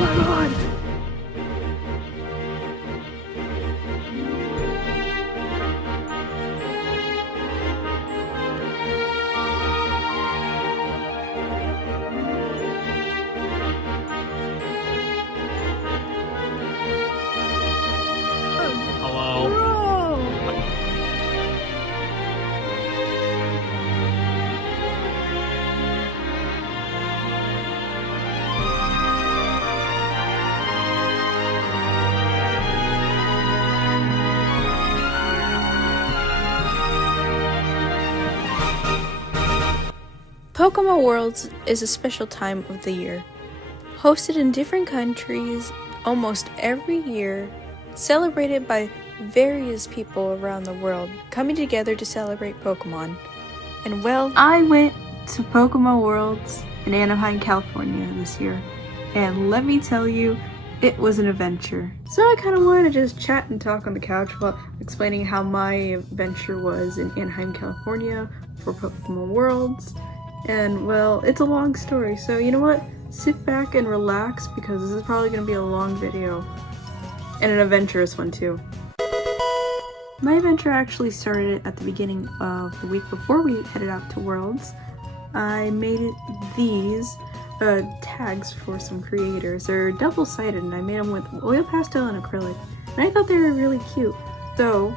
my god! Hello. Pokémon Worlds is a special time of the year, hosted in different countries almost every year, celebrated by various people around the world coming together to celebrate Pokemon. And well, I went to Pokémon Worlds in Anaheim, California this year, and let me tell you, it was an adventure. So I kind of wanted to just chat and talk on the couch while explaining how my adventure was in Anaheim, California for Pokémon Worlds. And well, it's a long story, so you know what? Sit back and relax because this is probably going to be a long video. And an adventurous one too. My adventure actually started at the beginning of the week before we headed out to Worlds. I made these tags for some creators. They're double-sided and I made them with oil pastel and acrylic. And I thought they were really cute. So,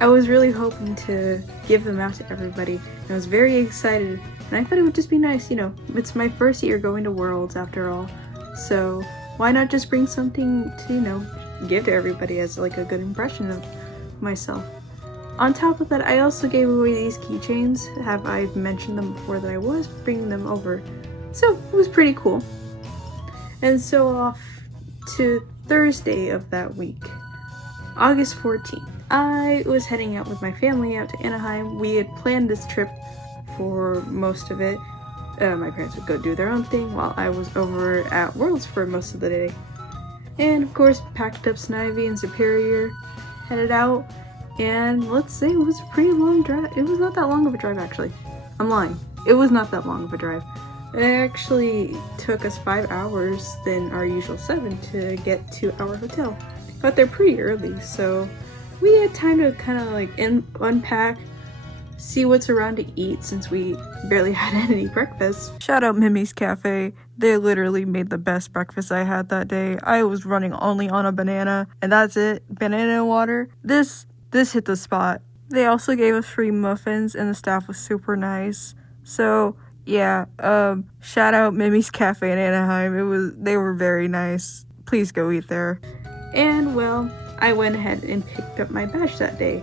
I was really hoping to give them out to everybody. And I was very excited. And I thought it would just be nice, you know, it's my first year going to Worlds after all. So why not just bring something to, you know, give to everybody as like a good impression of myself. On top of that, I also gave away these keychains. I've mentioned them before that I was bringing them over. So it was pretty cool. And so off to Thursday of that week, August 14th. I was heading out with my family out to Anaheim. We had planned this trip for most of it. My parents would go do their own thing while I was over at Worlds for most of the day. And of course, packed up Snivy and Superior, headed out, and let's say it was a pretty long drive. It was not that long of a drive actually. I'm lying. It was not that long of a drive. It actually took us 5 hours than our usual 7 to get to our hotel. Got there pretty early, so we had time to kind of like unpack, see what's around to eat since we barely had any breakfast. Shout out Mimi's Cafe. They literally made the best breakfast I had that day. I was running only on a banana, and that's it. Banana and water. This hit the spot. They also gave us free muffins, and the staff was super nice. So yeah, shout out Mimi's Cafe in Anaheim. They were very nice. Please go eat there. And well, I went ahead and picked up my badge that day.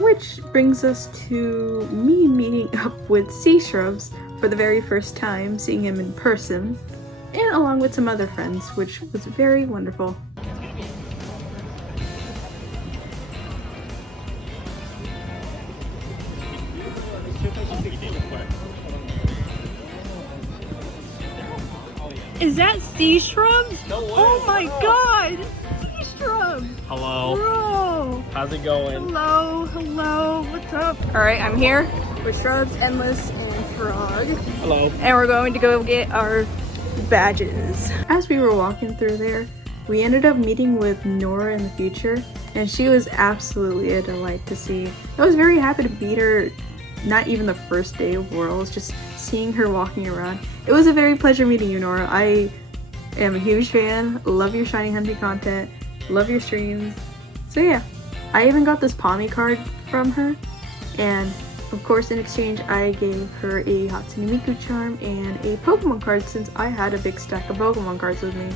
Which brings us to me meeting up with Sea Shrubs for the very first time, seeing him in person, and along with some other friends, which was very wonderful. Is that Sea Shrubs? No way. Oh my god! Sea Shrubs! Hello. Bro! How's it going? Hello, what's up? Alright, I'm here with Shrubs, Endless, and Frog. Hello. And we're going to go get our badges. As we were walking through there, we ended up meeting with Nora in the future, and she was absolutely a delight to see. I was very happy to meet her, not even the first day of Worlds, just seeing her walking around. It was a very pleasure meeting you, Nora. I am a huge fan, love your shiny hunting content, love your streams. So yeah, I even got this Pommy card from her, and of course in exchange I gave her a Hatsune Miku charm and a Pokemon card since I had a big stack of Pokemon cards with me.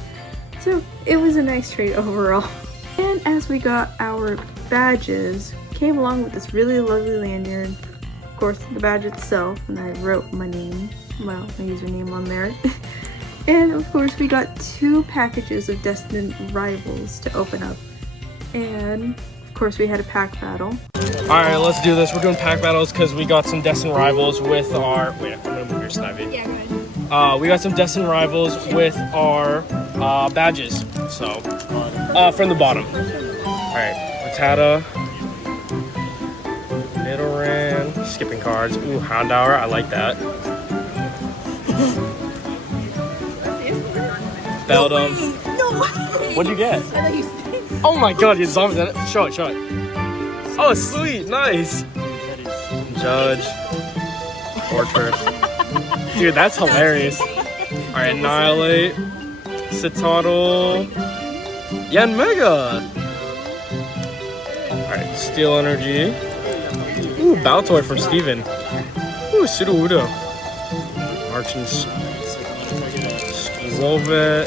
So it was a nice trade overall. And as we got our badges, came along with this really lovely lanyard. Of course the badge itself, and I wrote my name, well, my username on there. And of course we got 2 packages of Destined Rivals to open up. And of course we had a pack battle. Alright, let's do this. We're doing pack battles because we got some Destined Rivals with our... Wait, I'm gonna move your Snivy. Yeah, go ahead. We got some Destined Rivals with our badges. So, from the bottom. Alright, Rattata. Deltarune. Skipping cards. Ooh, Houndour. I like that. Beldum. No way! What'd you get? I thought you Oh my god, you zombies in it. Show it, show it. Oh, sweet, nice. Judge. Fortress. Dude, that's hilarious. Alright, Annihilate. Citadel. Yanmega. Alright, Steel Energy. Ooh, Baltoy from Steven. Ooh, Sudowoodo. Marchins. Skizolvet.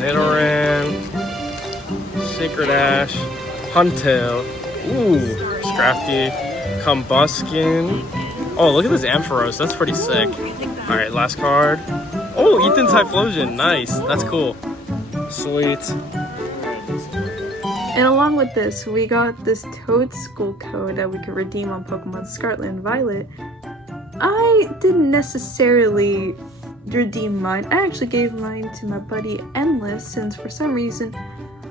Nidoran. Sacred Ash. Huntail. Ooh, Scrafty. Combuskin. Oh, look at this Ampharos. That's pretty sick. Alright, last card. Oh, Ethan Typhlosion. Nice. That's cool. Sweet. And along with this, we got this Toad School code that we could redeem on Pokemon Scarlet and Violet. I didn't necessarily redeem mine. I actually gave mine to my buddy Endless, since for some reason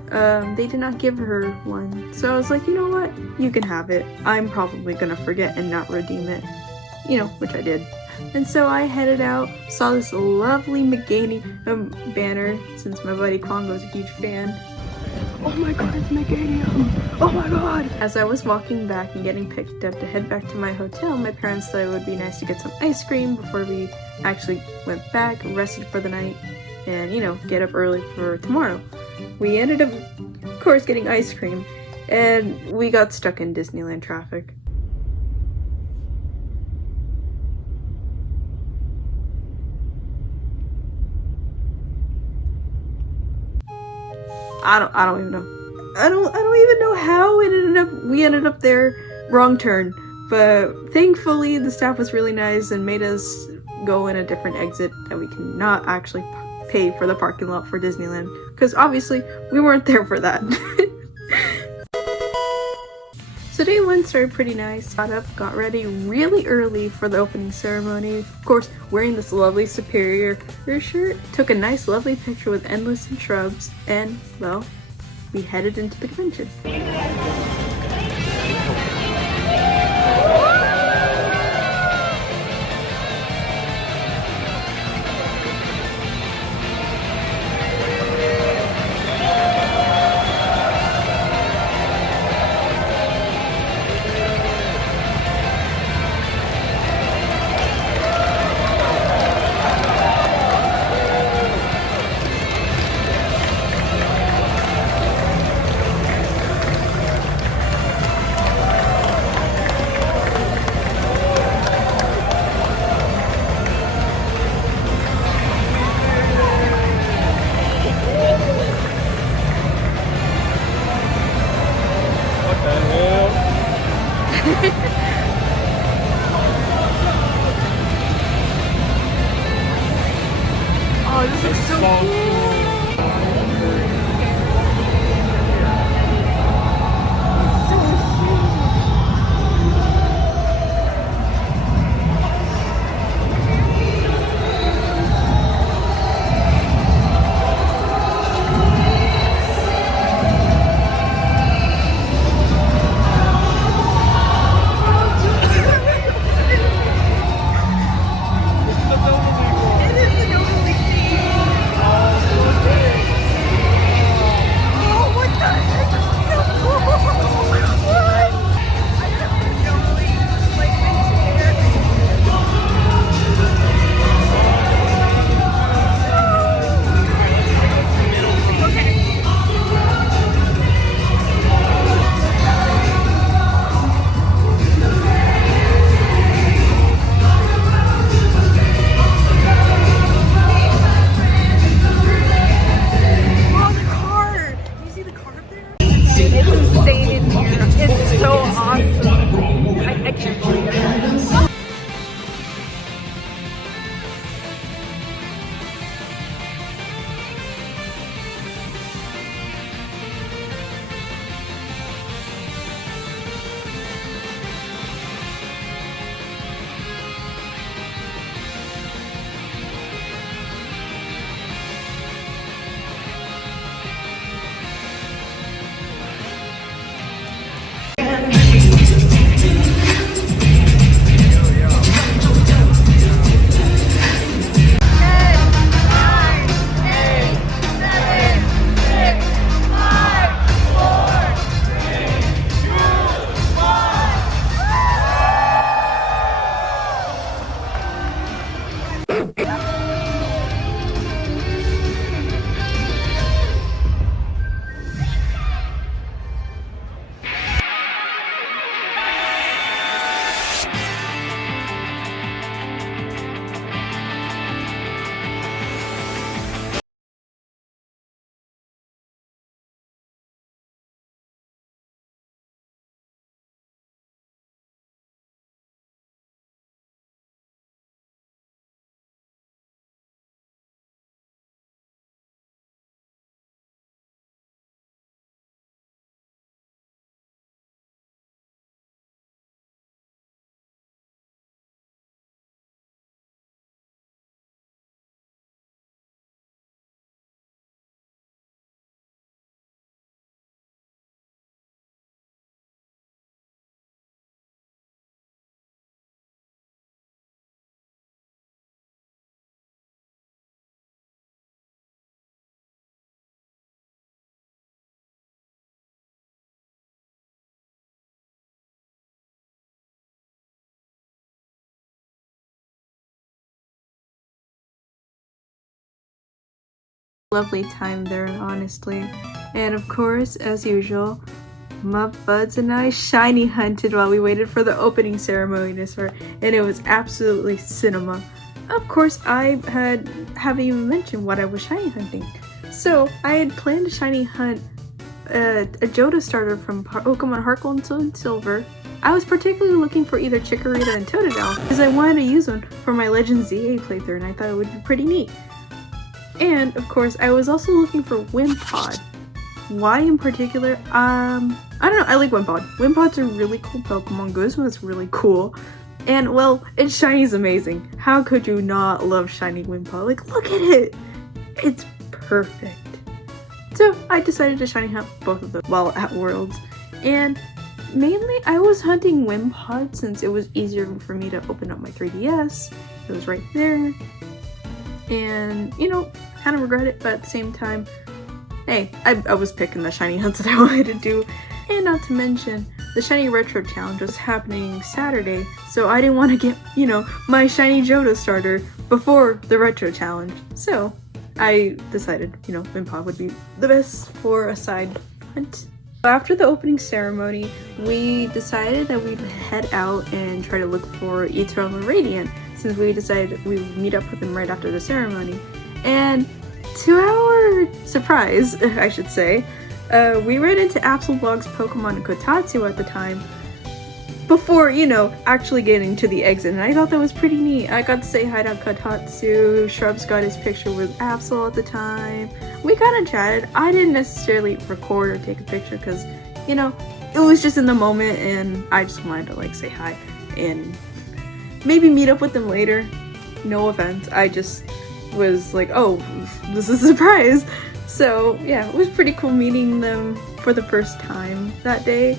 they did not give her one. So I was like, you know what? You can have it. I'm probably gonna forget and not redeem it. You know, which I did. And so I headed out, saw this lovely Meganium banner, since my buddy Kongo's a huge fan. Oh my god, it's Meganium! Oh my god! As I was walking back and getting picked up to head back to my hotel, my parents thought it would be nice to get some ice cream before we actually went back, rested for the night, and, you know, get up early for tomorrow. We ended up, of course, getting ice cream, and we got stuck in Disneyland traffic. I don't even know. I don't even know how we ended up there. Wrong turn. But thankfully the staff was really nice and made us go in a different exit that we cannot actually pay for the parking lot for Disneyland, because obviously we weren't there for that. So day one started pretty nice. Got up, got ready really early for the opening ceremony. Of course, wearing this lovely Superior shirt. Took a nice lovely picture with Endless and Shrubs, and, well, we headed into the convention. Oh, this looks so cool. Lovely time there, honestly. And of course, as usual, my buds and I shiny hunted while we waited for the opening ceremony to start, and it was absolutely cinema. Of course, haven't even mentioned what I was shiny hunting. So I had planned to shiny hunt a Johto starter from Pokemon Heart Gold and Silver. I was particularly looking for either Chikorita and Totodile because I wanted to use one for my Legends ZA playthrough, and I thought it would be pretty neat. And of course, I was also looking for Wimpod. Why in particular? I don't know, I like Wimpod. Wimpod's a really cool Pokemon. Guzma's really cool. And well, its shiny is amazing. How could you not love shiny Wimpod? Like, look at it! It's perfect. So I decided to shiny hunt both of them while at Worlds. And mainly I was hunting Wimpod since it was easier for me to open up my 3DS. It was right there. And, you know, kind of regret it, but at the same time, hey, I was picking the shiny hunts that I wanted to do. And not to mention, the Shiny Retro Challenge was happening Saturday, so I didn't want to get, you know, my shiny Johto starter before the Retro Challenge. So I decided, you know, Wimpod would be the best for a side hunt. After the opening ceremony, we decided that we'd head out and try to look for Eternal Radiant, since we decided we would meet up with him right after the ceremony. And to our surprise, I should say, we ran into Absolblog's Pokemon Kotatsu at the time before, you know, actually getting to the exit, and I thought that was pretty neat. I got to say hi to Kotatsu, Shrubs got his picture with Absol at the time. We kind of chatted. I didn't necessarily record or take a picture because, you know, it was just in the moment and I just wanted to like say hi and maybe meet up with them later. No offense, I just was like, oh, this is a surprise. So yeah, it was pretty cool meeting them for the first time that day.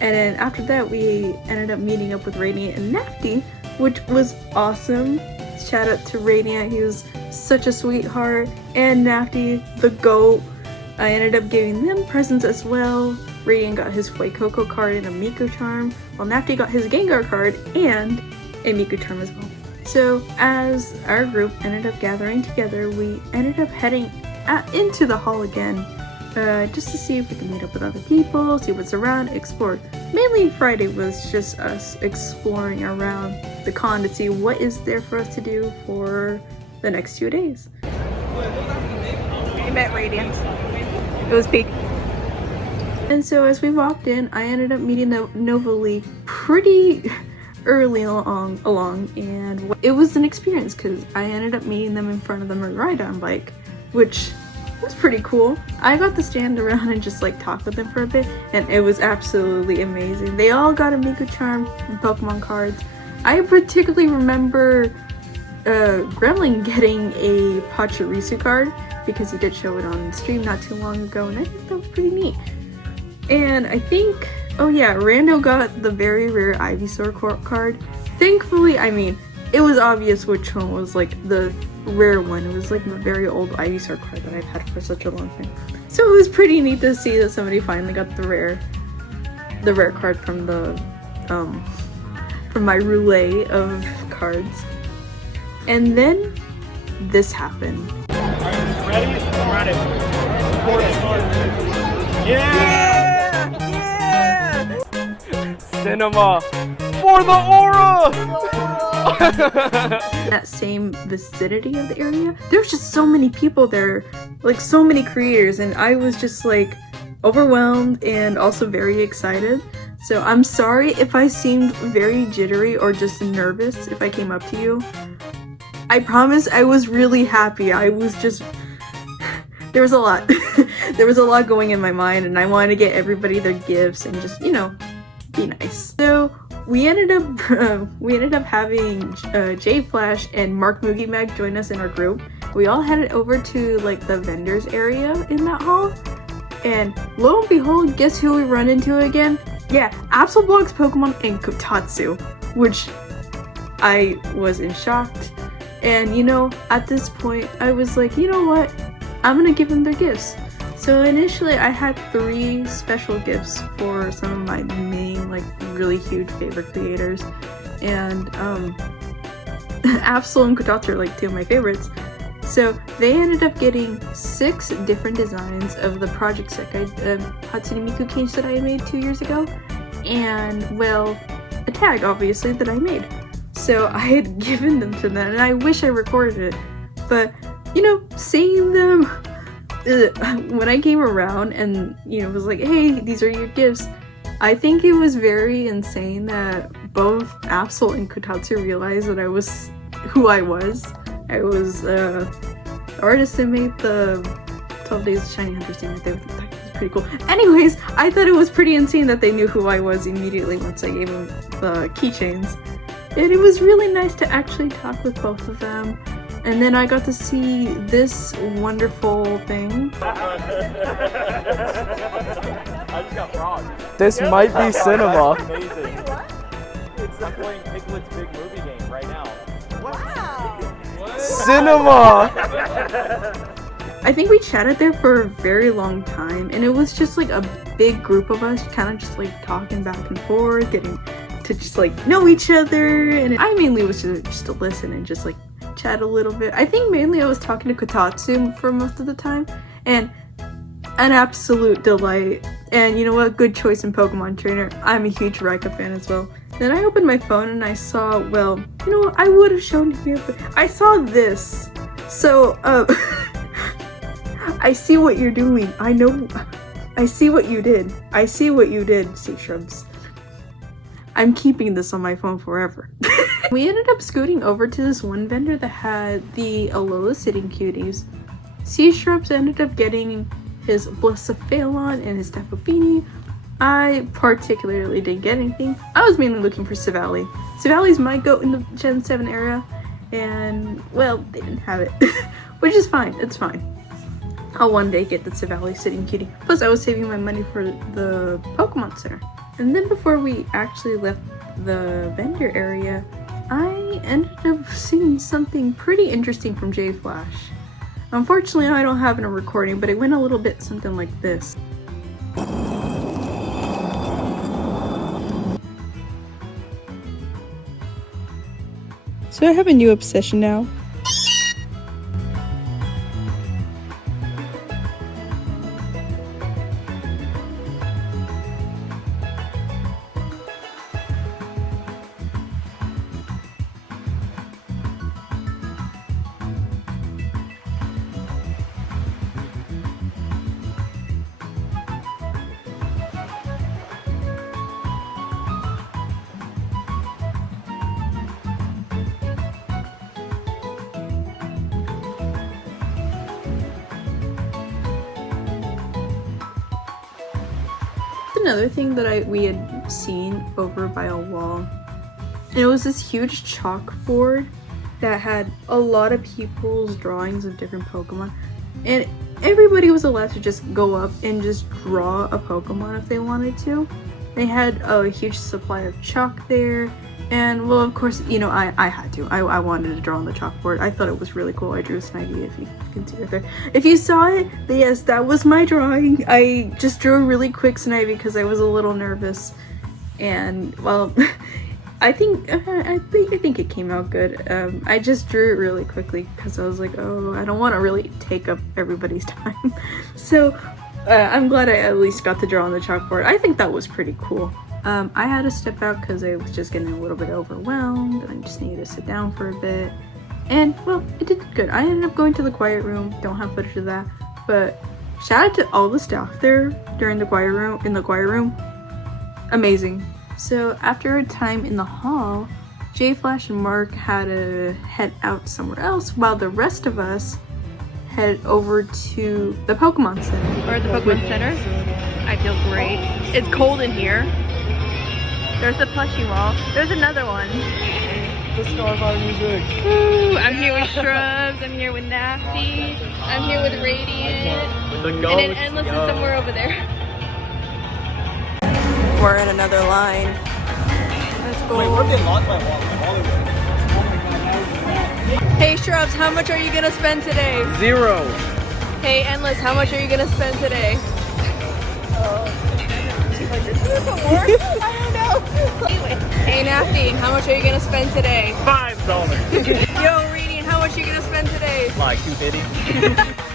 And then after that, we ended up meeting up with Radiant and Nafty, which was awesome. Shout out to Radiant, he was such a sweetheart. And Nafty, the GOAT. I ended up giving them presents as well. Radiant got his Fuecoco card and a Miku charm, while Nafty got his Gengar card and a Miku charm as well. So as our group ended up gathering together, we ended up heading into the hall again, just to see if we can meet up with other people, see what's around, explore. Mainly Friday was just us exploring around the con to see what is there for us to do for the next 2 days. We met Radiant. It was peak. And so as we walked in, I ended up meeting the Nova League pretty early along, and it was an experience because I ended up meeting them in front of the Miraidon bike, which was pretty cool. I got to stand around and just like talk with them for a bit, and it was absolutely amazing. They all got a Miku charm and Pokemon cards. I particularly remember Gremlin getting a Pachirisu card because he did show it on stream not too long ago, and I think that was pretty neat. And I think, oh yeah, Rando got the very rare Ivysaur card. Thankfully, I mean, it was obvious which one was like the rare one. It was like the very old Ivysaur card that I've had for such a long time. So it was pretty neat to see that somebody finally got the rare card from the from my roulette of cards. And then this happened. Ready? I'm ready. Yeah! Cinema for the aura! That same vicinity of the area, there's just so many people there, like so many creators, and I was just like overwhelmed and also very excited. So I'm sorry if I seemed very jittery or just nervous if I came up to you. I promise I was really happy. I was just, there was a lot. There was a lot going in my mind, and I wanted to get everybody their gifts and just, you know, be nice. So we ended up having Jay Flash and Mark Moogie Mag join us in our group. We all headed over to like the vendors area in that hall, and lo and behold, guess who we run into again? Yeah, Absolblog's Pokemon and Kotatsu, which I was in shock. And you know, at this point, I was like, you know what? I'm gonna give them their gifts. So initially, I had 3 special gifts for some of my main, like, really huge favorite creators. And Absol and Kotatsu are like 2 of my favorites. So they ended up getting 6 different designs of the project set guide, Hatsune Miku case that I made 2 years ago, and, well, a tag, obviously, that I made. So I had given them to them, and I wish I recorded it, but, you know, seeing them, when I came around and, you know, was like, hey, these are your gifts, I think it was very insane that both Absol and Kotatsu realized that I was who I was. I was the artist that made the 12 Days of Shiny Hunters thing. That was pretty cool. Anyways, I thought it was pretty insane that they knew who I was immediately once I gave them the keychains. And it was really nice to actually talk with both of them. And then I got to see this wonderful thing. This might be cinema. Amazing. I'm playing Piglet's big movie game right now. Wow. Cinema! I think we chatted there for a very long time, and it was just like a big group of us kind of just like talking back and forth, getting to just like know each other, and I mainly was just to listen and just like chat a little bit. I think mainly I was talking to Kotatsu for most of the time, and an absolute delight. And you know what? Good choice in Pokemon Trainer. I'm a huge Raikou fan as well. Then I opened my phone and I saw, well, you know what? I would have shown here, but I saw this. So, I see what you're doing. I know. I see what you did. I see what you did, Sea Shrubs. I'm keeping this on my phone forever. We ended up scooting over to this one vendor that had the Alola Sitting Cuties. Sea Shrubs ended up getting his Blacephalon and his Tapu Fini. I particularly didn't get anything. I was mainly looking for Savali. Savali's my goat in the Gen 7 era, and, well, they didn't have it. Which is fine, it's fine. I'll one day get the Savali Sitting Cutie. Plus, I was saving my money for the Pokémon Center. And then before we actually left the vendor area, I ended up seeing something pretty interesting from J-Flash. Unfortunately, I don't have it in a recording, but it went a little bit something like this. So I have a new obsession now. Another thing that we had seen over by a wall, and it was this huge chalkboard that had a lot of people's drawings of different Pokemon, and everybody was allowed to just go up and just draw a Pokemon if they wanted to. They had a huge supply of chalk there, and well, of course, you know, I had to. I wanted to draw on the chalkboard. I thought it was really cool. I drew a Snivy, if you can see it there. If you saw it, yes, that was my drawing. I just drew a really quick Snivy because I was a little nervous, and well, I think it came out good. I just drew it really quickly because I was like, oh, I don't want to really take up everybody's time. So I'm glad I at least got to draw on the chalkboard. I think that was pretty cool. I had to step out because I was just getting a little bit overwhelmed and I just needed to sit down for a bit. And, well, it did good. I ended up going to the quiet room. Don't have footage of that. But shout out to all the staff there during the quiet room. Amazing. So after a time in the hall, J-Flash and Mark had to head out somewhere else while the rest of us head over to the Pokemon Center. We're at the Pokemon Center. I feel great. It's cold in here. There's a plushie wall. There's another one. The Starfire music. Woo! I'm here with Shrubs. I'm here with Nafty. I'm here with Radiant. With the And ghost. then Endless is somewhere over there. We're in another line. Let's go. Wait, what if they lost my wallet? Hey Shrubs, how much are you gonna spend today? 0. Hey Endless, how much are you gonna spend today? Hey Nafty, how much are you gonna spend today? $5. Yo Radiant, how much much are you gonna spend today? Like 250.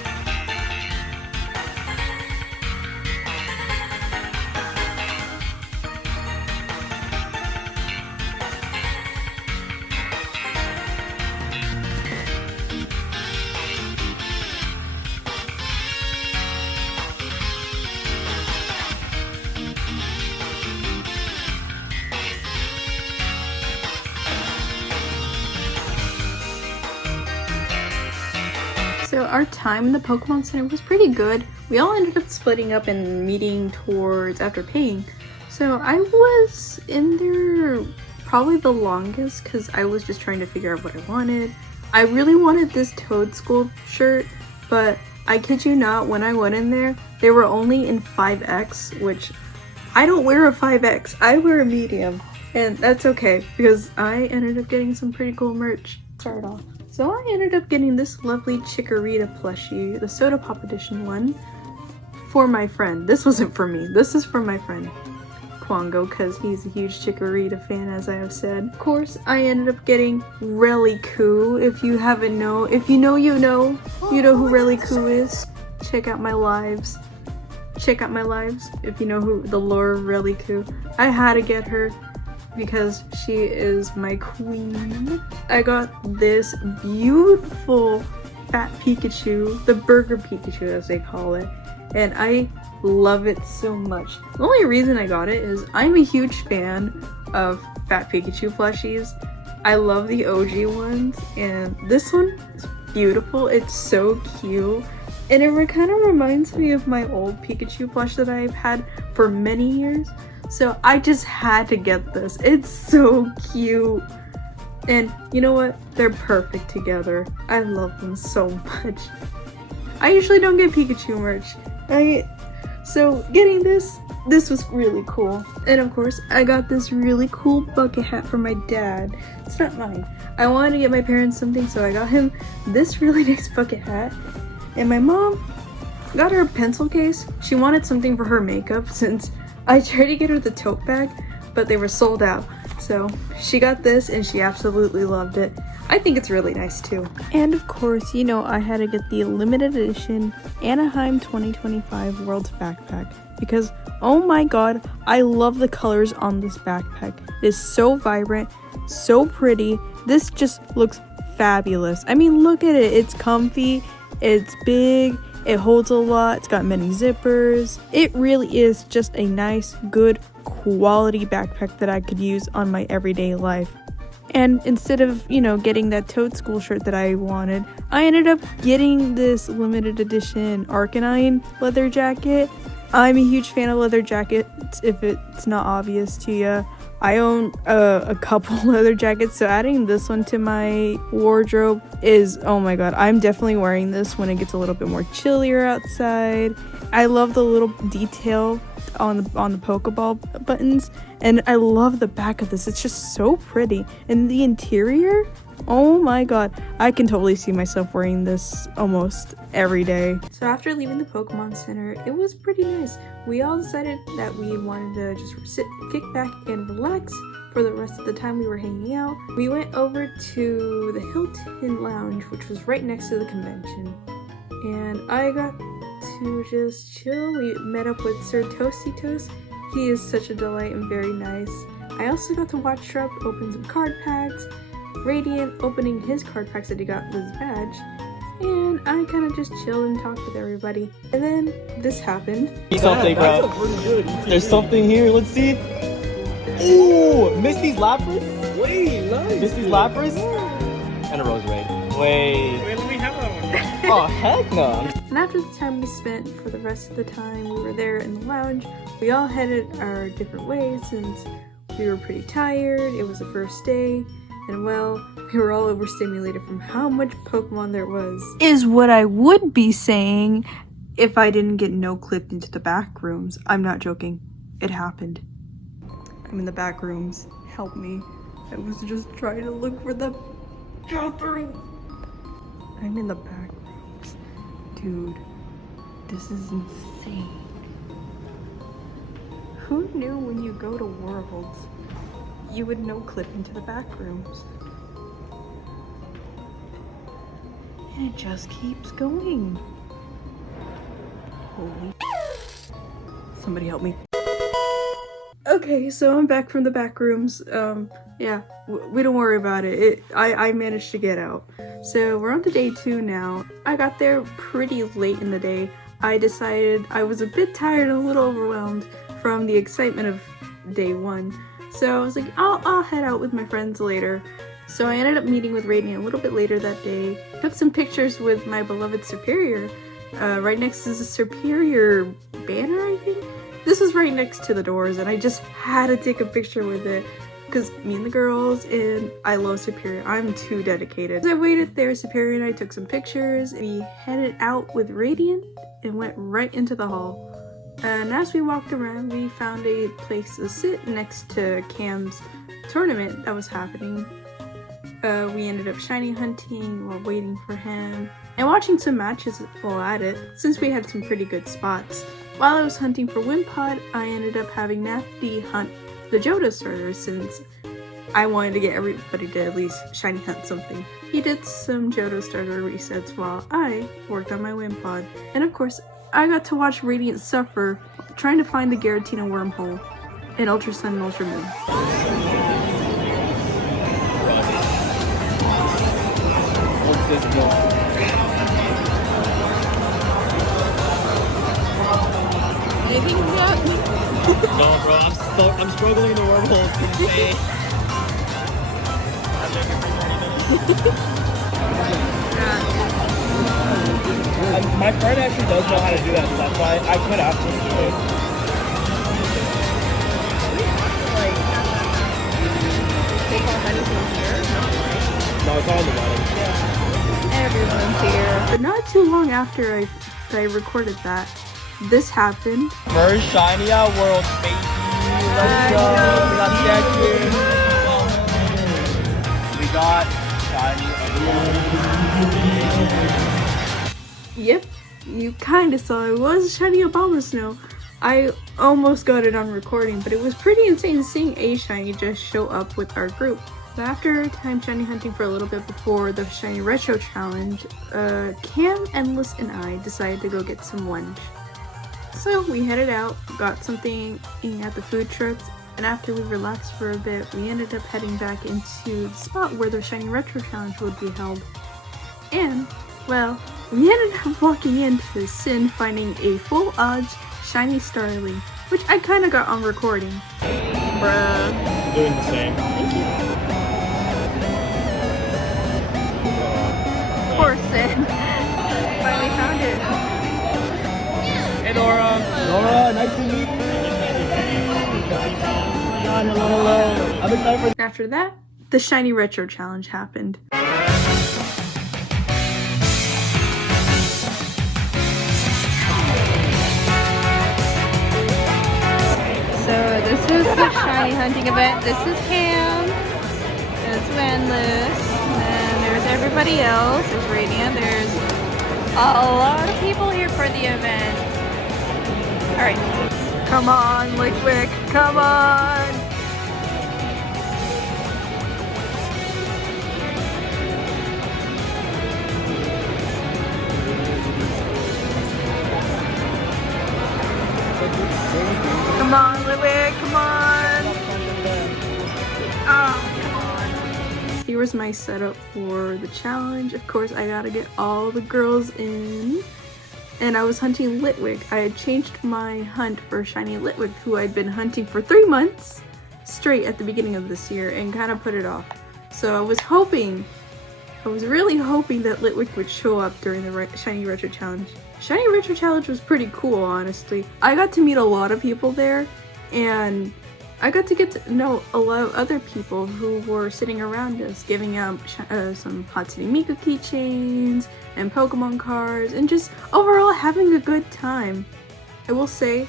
So our time in the Pokemon Center was pretty good. We all ended up splitting up and meeting towards after paying. So I was in there probably the longest because I was just trying to figure out what I wanted. I really wanted this Toad School shirt, but I kid you not, when I went in there, they were only in 5X, which I don't wear a 5X, I wear a medium. And that's okay because I ended up getting some pretty cool merch. Start off. So I ended up getting this lovely Chikorita plushie, the Soda Pop edition one, for my friend. This wasn't for me. This is for my friend Quango because he's a huge Chikorita fan, as I have said. Of course, I ended up getting Relicu. If you haven't know, if you know, you know who Relicu is. Check out my lives. Check out my lives if you know who the lore of Relicu. I had to get her because she is my queen. I got this beautiful fat Pikachu, the Burger Pikachu as they call it, and I love it so much. The only reason I got it is I'm a huge fan of fat Pikachu plushies. I love the OG ones, and this one is beautiful. It's so cute, and it kind of reminds me of my old Pikachu plush that I've had for many years. So I just had to get this. It's so cute. And you know what? They're perfect together. I love them so much. I usually don't get Pikachu merch. So getting this was really cool. And of course, I got this really cool bucket hat for my dad. It's not mine. I wanted to get my parents something, so I got him this really nice bucket hat. And my mom got her a pencil case. She wanted something for her makeup since I tried to get her the tote bag, but they were sold out. So she got this and she absolutely loved it. I think it's really nice too. And of course, you know, I had to get the limited edition Anaheim 2025 World's Backpack because, oh my god, I love the colors on this backpack. It is so vibrant, so pretty. This just looks fabulous. I mean, look at it. It's comfy, it's big, it holds a lot, it's got many zippers. It really is just a nice, good, quality backpack that I could use on my everyday life. And instead of, you know, getting that Toad School shirt that I wanted, I ended up getting this limited edition Arcanine leather jacket. I'm a huge fan of leather jackets, if it's not obvious to you. I own a couple leather jackets, so adding this one to my wardrobe is, oh my god, I'm definitely wearing this when it gets a little bit more chillier outside. I love the little detail on the Pokeball buttons, and I love the back of this. It's just so pretty. And the interior, oh my god, I can totally see myself wearing this almost every day. So after leaving the Pokemon Center, it was pretty nice. We all decided that we wanted to just kick back and relax for the rest of the time we were hanging out. We went over to the Hilton Lounge, which was right next to the convention, and I got to just chill. We met up with Sir Toasty Toast. He is such a delight and very nice. I also got to watch Shrub open some card packs, Radiant opening his card packs that he got with his badge, and I kind of just chilled and talked with everybody. And then this happened. Something, bro. There's something here. Let's see. Ooh, Misty's Lapras. Wait, nice. Misty's Lapras and a Roserade. Wait, let me have that one. Oh heck no. And after the time we spent for the rest of the time we were there in the lounge, we all headed our different ways since we were pretty tired. It was the first day, and well, we were all overstimulated from how much Pokemon there was. Is what I would be saying if I didn't get no-clipped into the back rooms. I'm not joking. It happened. I'm in the back rooms. Help me. I was just trying to look for the bathroom. I'm in the back rooms. Dude, this is insane. Who knew when you go to Worlds, you would no-clip into the back rooms? And it just keeps going. Holy. Somebody help me. Okay, so I'm back from the back rooms. Yeah, we don't worry about it. I managed to get out. So we're on to day 2 now. I got there pretty late in the day. I decided I was a bit tired and a little overwhelmed from the excitement of day 1. So I was like, I'll head out with my friends later. So I ended up meeting with Radiant a little bit later that day. Took some pictures with my beloved Superior. Right next to the Superior banner, I think? This was right next to the doors, and I just had to take a picture with it because me and the girls, and I love Superior. I'm too dedicated. As I waited there, Superior and I took some pictures. We headed out with Radiant and went right into the hall. And as we walked around, we found a place to sit next to Cam's tournament that was happening. We ended up shiny hunting while waiting for him and watching some matches while at it, since we had some pretty good spots. While I was hunting for Wimpod, I ended up having Nafty hunt the Johto starters since I wanted to get everybody to at least shiny hunt something. He did some Johto starter resets while I worked on my Wimpod. And of course, I got to watch Radiant suffer trying to find the Giratina wormhole in Ultra Sun and Ultra Moon. What's this ball? Anything about me? No, bro, I'm struggling in the wormholes. Please my friend actually does know how to do that stuff, so I could ask him to do it. Take our honey from here. No, it's all in the bottom. Everyone's here. But not too long after I recorded that, this happened. First shiny at World, baby. Let's go. We got Sketchy. We got shiny again. Yep, you kinda saw it. It was shiny Obama Snow. I almost got it on recording, but it was pretty insane seeing a shiny just show up with our group. So after time shiny hunting for a little bit before the shiny retro challenge, Cam, Endless, and I decided to go get some lunch. So we headed out, got something at the food trucks, and after we relaxed for a bit, we ended up heading back into the spot where the shiny retro challenge would be held. And, well, we ended up walking into Sin finding a full odds shiny Starly, which I kind of got on recording. Bruh. Doing the same. Thank you. Poor Sin. Finally found it. Hey, Nora. Nora, nice to meet you. Hello. I'm excited for. After that, the shiny retro challenge happened. So this is the shiny hunting event. This is Cam. That's Endless. And there's everybody else. There's Radiant. There's a lot of people here for the event. Alright. Come on, Lickwick, come on! Come on, Lickwick, come on! Oh, come on. Here was my setup for the challenge. Of course, I gotta get all the girls in. And I was hunting Litwick. I had changed my hunt for shiny Litwick, who I'd been hunting for 3 months straight at the beginning of this year and kind of put it off. So I was really hoping that Litwick would show up during the shiny retro challenge. Shiny retro challenge was pretty cool, honestly. I got to meet a lot of people there, and I got to get to know a lot of other people who were sitting around us, giving out some Hatsune Miku keychains and Pokemon cards, and just overall having a good time. I will say,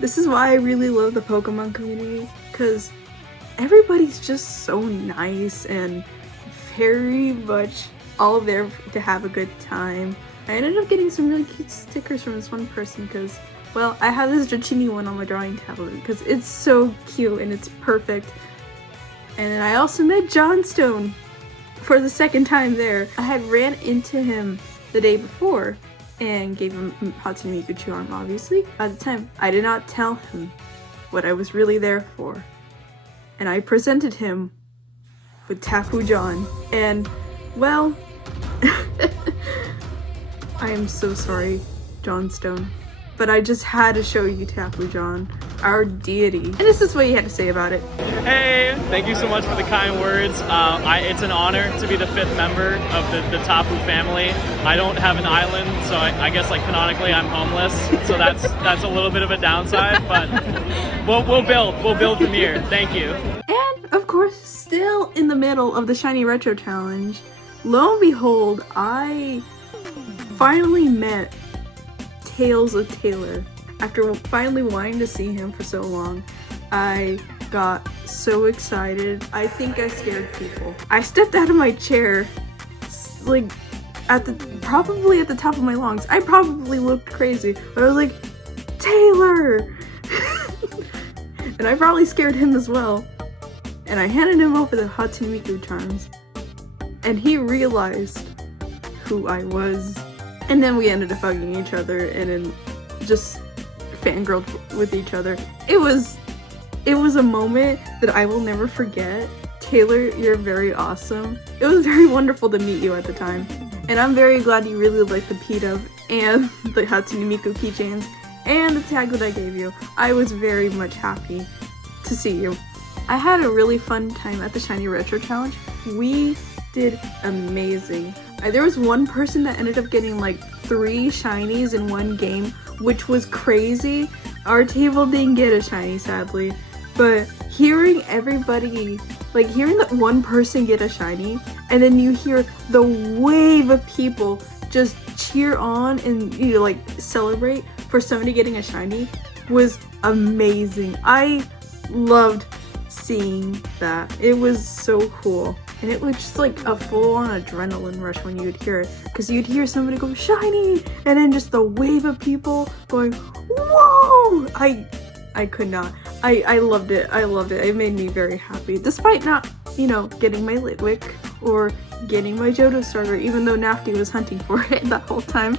this is why I really love the Pokemon community, because everybody's just so nice and very much all there to have a good time. I ended up getting some really cute stickers from this one person because, well, I have this Dratini one on my drawing tablet because it's so cute and it's perfect. And then I also met Johnstone for the second time there. I had ran into him the day before and gave him Hatsune Miku charm, obviously. At the time, I did not tell him what I was really there for. And I presented him with Tafu John. And, well, I am so sorry, Johnstone. But I just had to show you Tafu John, our deity. And this is what he had to say about it. Hey, thank you so much for the kind words. It's an honor to be the 5th member of the Tafu family. I don't have an island, so I guess like canonically I'm homeless. So that's a little bit of a downside, but we'll build from here. Thank you. And of course, still in the middle of the Shiny Retro Challenge, lo and behold, I finally met Tales of Taylor. After finally wanting to see him for so long, I got so excited. I think I scared people. I stepped out of my chair, like probably at the top of my lungs. I probably looked crazy, but I was like, Taylor! And I probably scared him as well. And I handed him over the Hatsune Miku charms. And he realized who I was. And then we ended up hugging each other and then just fangirled with each other. It was a moment that I will never forget. Taylor, you're very awesome. It was very wonderful to meet you at the time. And I'm very glad you really liked the P-Dub and the Hatsune Miku keychains and the tag that I gave you. I was very much happy to see you. I had a really fun time at the Shiny Retro Challenge. We did amazing. There was one person that ended up getting like 3 shinies in one game, which was crazy. Our table didn't get a shiny, sadly, but hearing everybody, like hearing that one person get a shiny, and then you hear the wave of people just cheer on and, you know, like celebrate for somebody getting a shiny was amazing. I loved seeing that. It was so cool. And it was just like a full-on adrenaline rush when you would hear it. Because you'd hear somebody go, shiny! And then just the wave of people going, whoa! I could not. I loved it. I loved it. It made me very happy. Despite not, you know, getting my Litwick or getting my Johto starter, even though Nafty was hunting for it that whole time.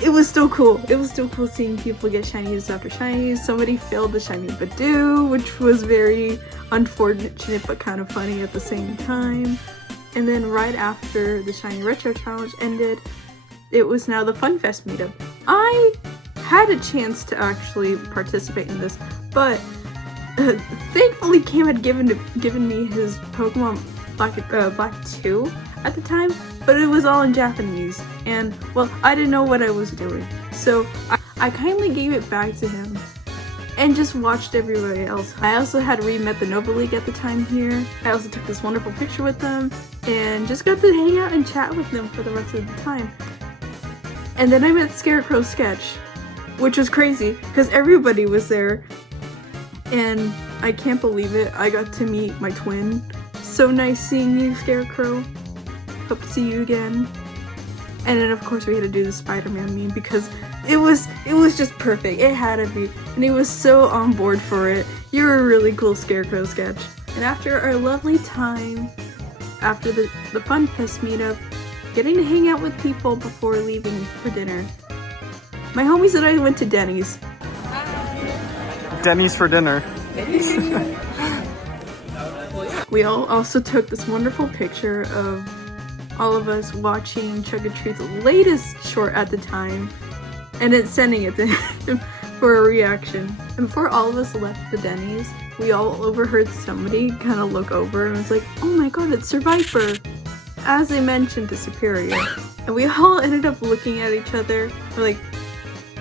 It was still cool. It was still cool seeing people get shinies after shinies. Somebody failed the shiny Badoo, which was very unfortunate but kind of funny at the same time. And then right after the Shiny Retro Challenge ended, it was now the Funfest meetup. I had a chance to actually participate in this, but thankfully Cam had given me his Pokemon Black 2 at the time, but it was all in Japanese, and well, I didn't know what I was doing, so I kindly gave it back to him and just watched everybody else. I also had met the Nova League at the time here. I also took this wonderful picture with them and just got to hang out and chat with them for the rest of the time. And then I met Scarecrow Sketch, which was crazy because everybody was there, and I can't believe it. I got to meet my twin. So nice seeing you, Scarecrow. Hope to see you again. And then of course we had to do the Spider-Man meme because it was just perfect. It had to be. And he was so on board for it. You're a really cool Scarecrow Sketch. And after our lovely time, after the Funfest meetup, getting to hang out with people before leaving for dinner, my homies and I went to Denny's. Denny's for dinner. We all also took this wonderful picture of all of us watching Chug and Treat's latest short at the time, and then sending it to him for a reaction. And before all of us left the Denny's, we all overheard somebody kind of look over and was like, oh my god, it's Sir Viper, as they mentioned to Superior. And we all ended up looking at each other. We're like,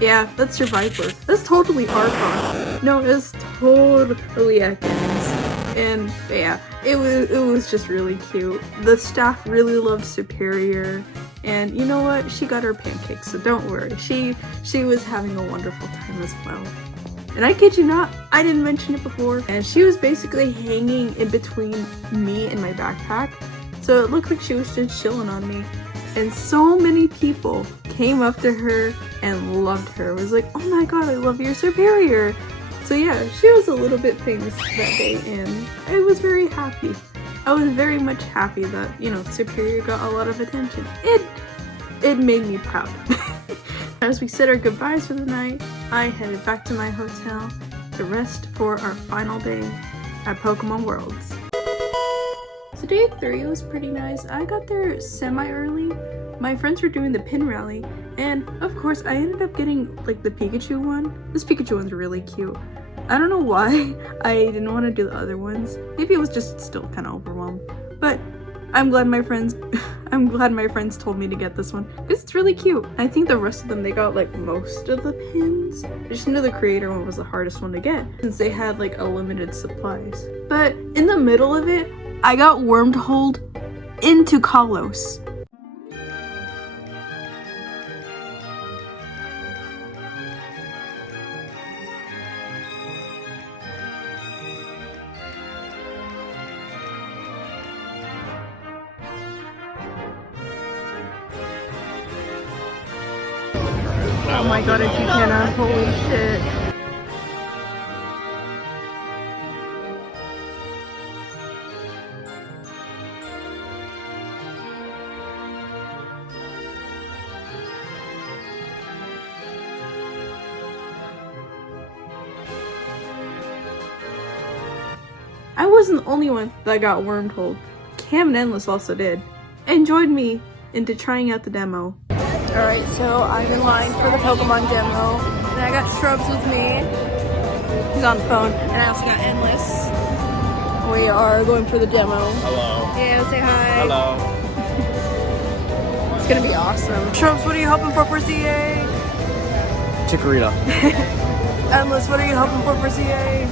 yeah, that's Sir Viper. That's totally Archon. No, it's totally Ekans. And yeah, it was just really cute. The staff really loved Superior, and you know what? She got her pancakes, so don't worry. She was having a wonderful time as well. And I kid you not, I didn't mention it before, and she was basically hanging in between me and my backpack, so it looked like she was just chilling on me. And so many people came up to her and loved her. It was like, oh my god, I love your Superior. So yeah, she was a little bit famous that day, and I was very happy. I was very much happy that, you know, Superior got a lot of attention. It made me proud. As we said our goodbyes for the night, I headed back to my hotel to rest for our final day at Pokemon Worlds. So day 3 was pretty nice. I got there semi-early. My friends were doing the pin rally, and of course I ended up getting like the Pikachu one. This Pikachu one's really cute. I don't know why I didn't want to do the other ones. Maybe it was just still kind of overwhelmed. But I'm glad my friends told me to get this one because it's really cute. I think the rest of them, they got like most of the pins. I just know the creator one was the hardest one to get since they had like a limited supplies. But in the middle of it, I got wormholed into Kalos. Oh my god, it's Buchanan, holy shit. I wasn't the only one that got wormholed. Cam and Endless also did. And joined me into trying out the demo. Alright, so I'm in line for the Pokemon demo. And I got Shrubs with me. He's on the phone. And I also got Endless. We are going for the demo. Hello. Yeah, say hi. Hello. It's gonna be awesome. Shrubs, what are you hoping for CA? Chikorita. Endless, what are you hoping for CA?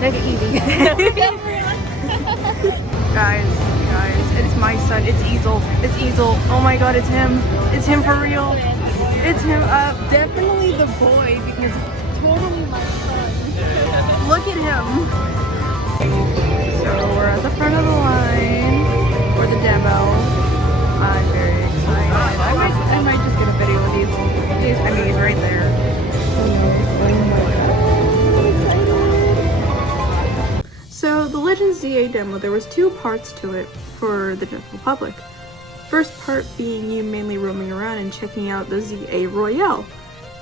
Mega Eevee. Guys, it's my son. It's Easel. It's Easel. Oh my god, it's him. It's him for real. It's him. Definitely the boy because it's totally my son. Look at him. So we're at the front of the line for the demo. I'm very excited. I might just get a video of these. I mean, he's right there. So the Legends ZA demo, there was 2 parts to it for the general public. First part being you mainly roaming around and checking out the ZA Royale,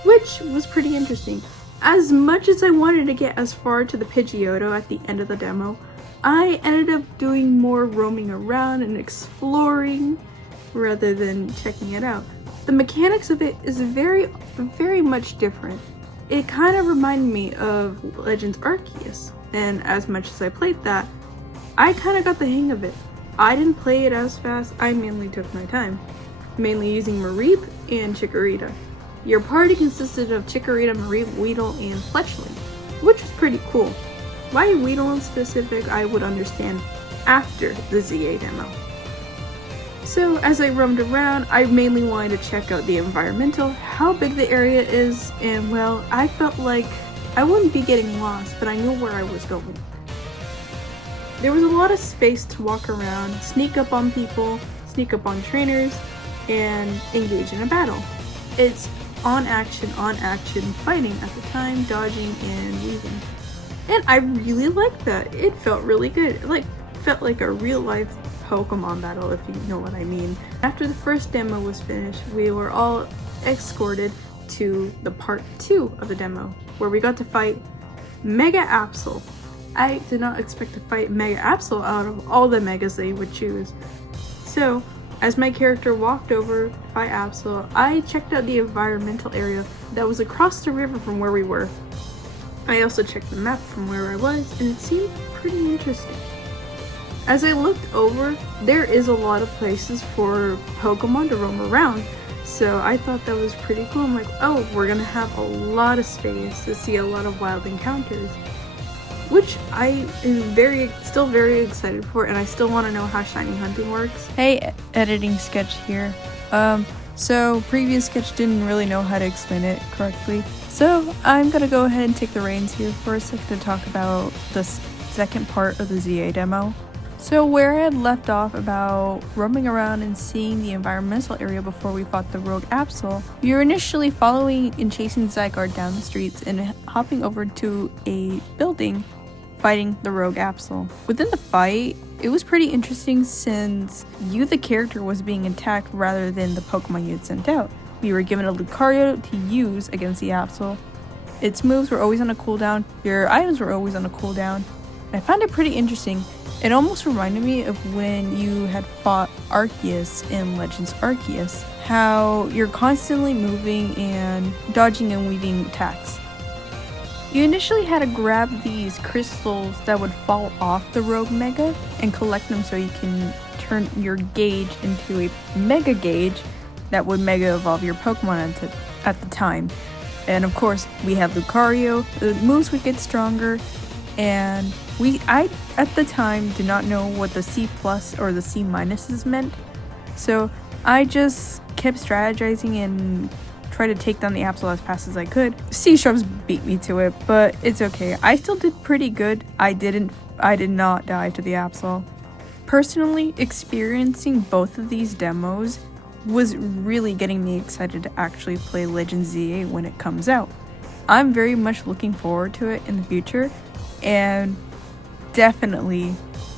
which was pretty interesting. As much as I wanted to get as far to the Pidgeotto at the end of the demo, I ended up doing more roaming around and exploring rather than checking it out. The mechanics of it is very, very much different. It kind of reminded me of Legends Arceus. And as much as I played that, I kind of got the hang of it. I didn't play it as fast, I mainly took my time. Mainly using Mareep and Chikorita. Your party consisted of Chikorita, Mareep, Weedle, and Fletchling, which was pretty cool. Why Weedle in specific, I would understand after the ZA demo. So as I roamed around, I mainly wanted to check out the environmental, how big the area is, and well, I felt like I wouldn't be getting lost, but I knew where I was going. There was a lot of space to walk around, sneak up on people, sneak up on trainers, and engage in a battle. It's on action, fighting at the time, dodging and weaving. And I really liked that. It felt really good. It felt like a real life Pokemon battle, if you know what I mean. After the first demo was finished, we were all escorted to the part 2 of the demo, where we got to fight Mega Absol. I did not expect to fight Mega Absol out of all the Megas they would choose. So, as my character walked over by Absol, I checked out the environmental area that was across the river from where we were. I also checked the map from where I was, and it seemed pretty interesting. As I looked over, there is a lot of places for Pokemon to roam around. So I thought that was pretty cool. I'm like, oh, we're gonna have a lot of space to see a lot of wild encounters, which I am still very excited for, and I still want to know how shiny hunting works. Hey, editing sketch here. So previous sketch didn't really know how to explain it correctly. So I'm gonna go ahead and take the reins here for a second to talk about the second part of the ZA demo. So where I had left off about roaming around and seeing the environmental area before we fought the rogue Absol, we were initially following and chasing Zygarde down the streets and hopping over to a building fighting the rogue Absol. Within the fight, it was pretty interesting since you, the character, was being attacked rather than the Pokemon you had sent out. You were given a Lucario to use against the Absol. Its moves were always on a cooldown, your items were always on a cooldown. I found it pretty interesting. It almost reminded me of when you had fought Arceus in Legends Arceus, how you're constantly moving and dodging and weaving attacks. You initially had to grab these crystals that would fall off the Rogue Mega and collect them so you can turn your gauge into a Mega Gauge that would Mega Evolve your Pokemon at the time. And of course, we had Lucario, the moves would get stronger, and I at the time did not know what the C+ or the C- meant, so I just kept strategizing and tried to take down the Absol as fast as I could. C-Shrubs beat me to it, but it's okay. I still did pretty good. I did not die to the Absol. Personally, experiencing both of these demos was really getting me excited to actually play Legends ZA when it comes out. I'm very much looking forward to it in the future, and definitely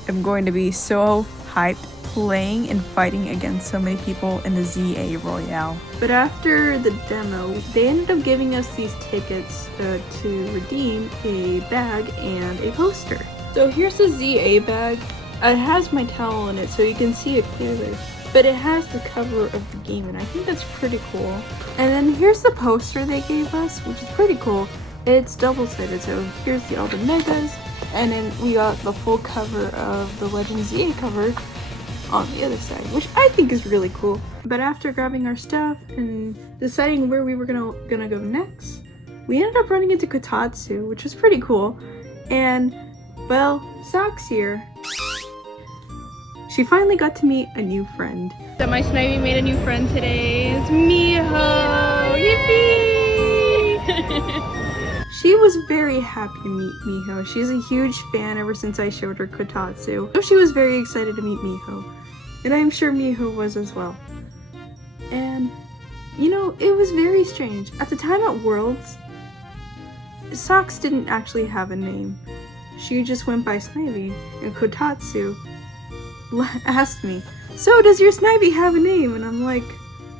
am going to be so hyped playing and fighting against so many people in the ZA Royale. But after the demo, they ended up giving us these tickets to redeem a bag and a poster. So here's the ZA bag. It has my towel in it so you can see it clearly, but it has the cover of the game, and I think that's pretty cool. And then here's the poster they gave us, which is pretty cool. It's double-sided, so here's all the megas, and then we got the full cover of the Legends ZA cover on the other side, which I think is really cool. But after grabbing our stuff and deciding where we were gonna go next, we ended up running into Kotatsu, which was pretty cool. And, well, Sock's here. She finally got to meet a new friend. So my Snivy made a new friend today. It's Miho! Yippee! She was very happy to meet Miho. She's a huge fan ever since I showed her Kotatsu. So she was very excited to meet Miho. And I'm sure Miho was as well. And, you know, it was very strange. At the time at Worlds, Socks didn't actually have a name. She just went by Snivy, and Kotatsu asked me, "So does your Snivy have a name?" And I'm like,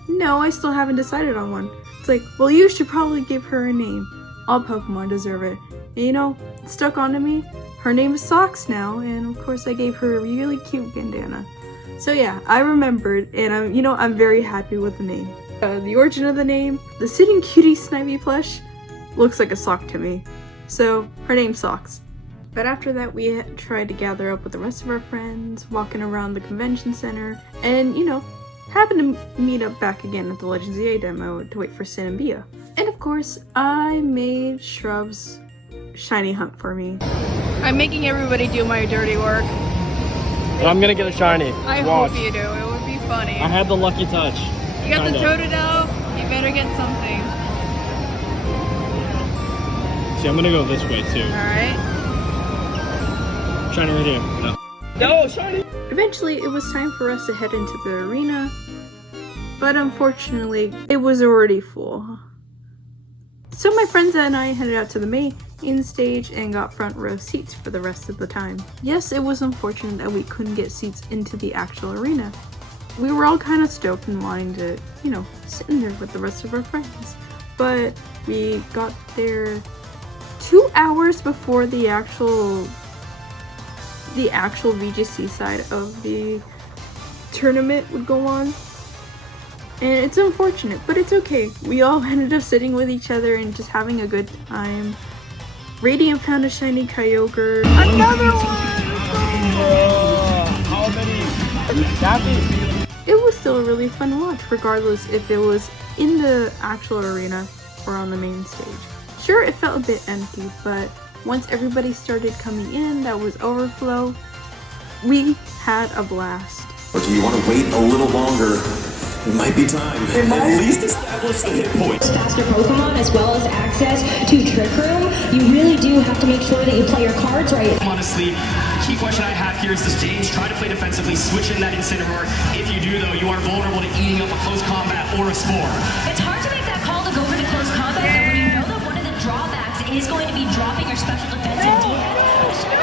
"No, I still haven't decided on one." It's like, "Well, you should probably give her a name. All Pokemon deserve it." And you know, it stuck onto me. Her name is Socks now, and of course I gave her a really cute bandana. So yeah, I remembered, and I'm very happy with the name. The origin of the name, the Sitting Cutie Snivy plush looks like a sock to me. So her name's Socks. But after that, we tried to gather up with the rest of our friends, walking around the convention center, and happened to meet up back again at the Legends ZA demo to wait for Sin and Bia. And of course, I made Shrub's shiny hunt for me. I'm making everybody do my dirty work. I'm gonna get a shiny. I Watch. hope you do. It would be funny. I had the lucky touch. You got Kinda. the Totodile, you better get something. See, I'm gonna go this way too. Alright. Shiny right here. No. No, shiny! Eventually, it was time for us to head into the arena, but unfortunately, it was already full. So my friends and I headed out to the main stage and got front row seats for the rest of the time. Yes, it was unfortunate that we couldn't get seats into the actual arena. We were all kind of stoked and wanting to, sit in there with the rest of our friends. But we got there 2 hours before the actual VGC side of the tournament would go on. And it's unfortunate, but it's okay. We all ended up sitting with each other and just having a good time. Radiant found a shiny Kyogre. Another one! How many? Daffy? It was still a really fun watch, regardless if it was in the actual arena or on the main stage. Sure, it felt a bit empty, but once everybody started coming in, that was overflow, we had a blast. But do you want to wait a little longer? It might be time. At least establish the hit point. Faster Pokemon as well as access to Trick Room, you really do have to make sure that you play your cards right. Honestly, the key question I have here is the stage. Try to play defensively, switch in that Incineroar. If you do, though, you are vulnerable to eating up a close combat or a Spore. It's hard to make that call to go for the close combat, though, when you know that one of the drawbacks is going to be dropping your special defense and defense.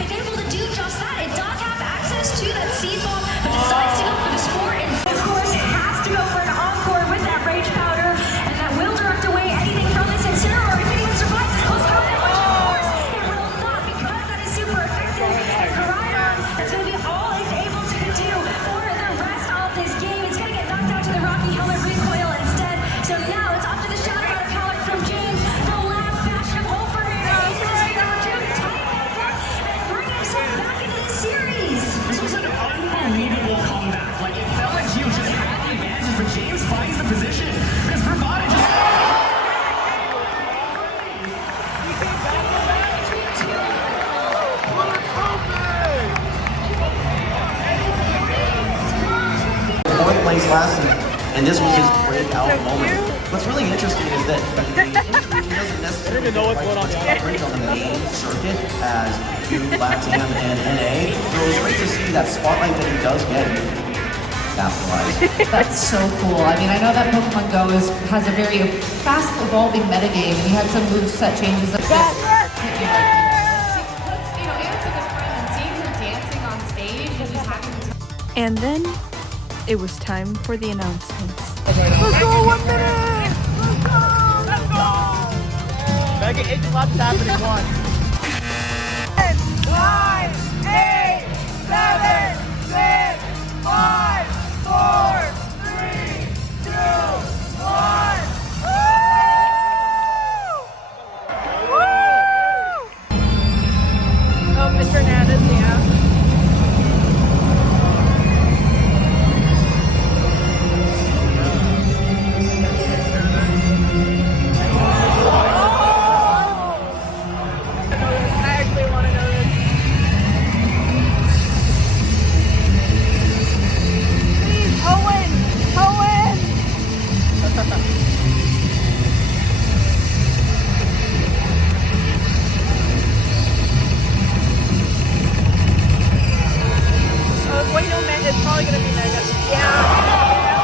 it's able to do just that. It does have access to that seed bomb, but decides to go for the sport, and of course has to go for an encore with that rage powder, and that will direct away anything from this incineroar if anyone survives this close combat, which of course it will not, because that is super effective. And Koraidon, that's going to be all it's able to do for the rest of this game. It's going to get knocked out to the Rocky Helmet recoil instead. So now it's up to the shadow out of power from James, the last bastion of hope for him. He's going to start to tie it up and bring himself back into the series. This was an unbelievable comeback. Like, it felt like Gio just had the advantage, but James finds the position. Because Bravado just... Fourth place last season, and this was his breakout moment. What's really interesting is that he doesn't necessarily know what's going on. coverage on the main circuit as you, Latam, and NA. So it was great to see that spotlight that he does get and capitalize. That's so cool. I mean, I know that Pokemon Go has a very fast evolving metagame. We had some moveset changes. You know, Anna's a good friend, and seeing her dancing on stage and just having the And then it was time for the announcements. Let's go, 1 minute! Let's go! Let's go! Mega 8 laps happening, 1. 9, 8, 7, 6, 5, 4, 3, 2, 1. Woo! Oh, Mr. Hernandez, yeah. Wait, no, man, it's probably gonna be Mega. Yeah,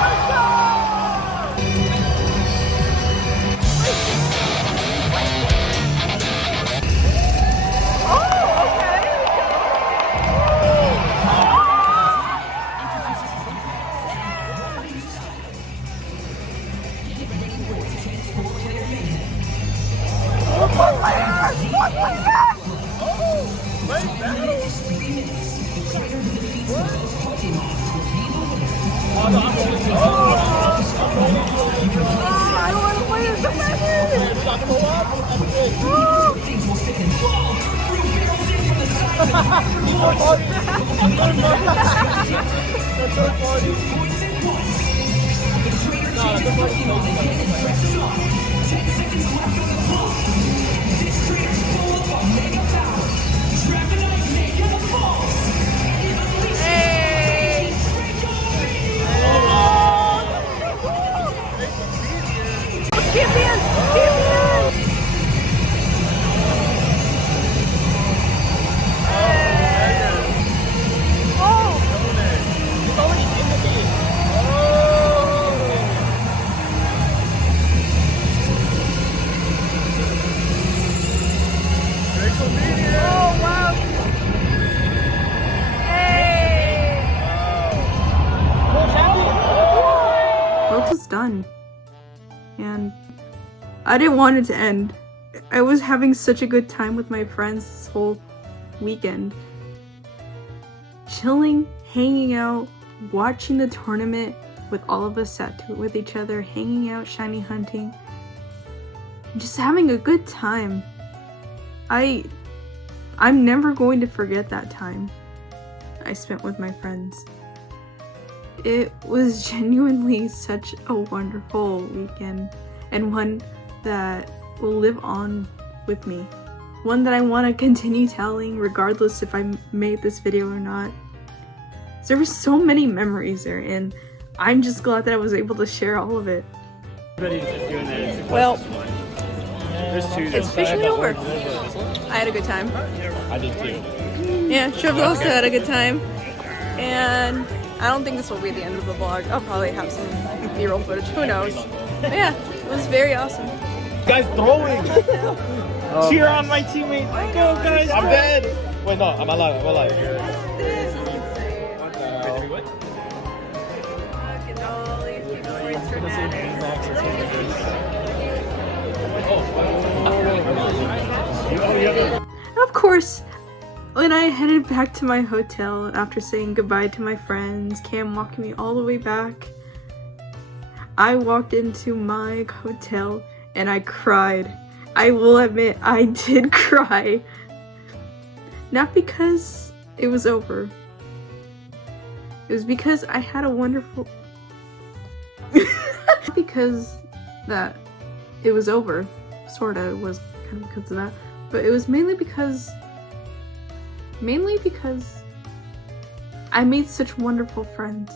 let's go! Oh, okay. I don't want to play this Done. And I didn't want it to end. I was having such a good time with my friends this whole weekend. Chilling, hanging out, watching the tournament with all of us sat with each other, hanging out, shiny hunting. Just having a good time. I'm never going to forget that time I spent with my friends. It was genuinely such a wonderful weekend, and one that will live on with me. One that I want to continue telling regardless if I made this video or not. There were so many memories there, and I'm just glad that I was able to share all of it. Well, There's 2. it's officially over. I had a good time. I did too. Yeah, Trevor also had a good time. And I don't think this will be the end of the vlog. I'll probably have some B-roll footage. Who knows? But yeah, it was very awesome. Guys throwing! Cheer on my teammate. Go, guys. I'm dead. Wait, no, I'm alive. This is insane. What the hell? Look at all these people waiting for that. Of course, when I headed back to my hotel after saying goodbye to my friends, Cam walking me all the way back, I walked into my hotel and I cried. I will admit, I did cry. Not because it was over. It was because I had a wonderful... because that it was over. Sorta was kind of because of that. But it was mainly because I made such wonderful friends.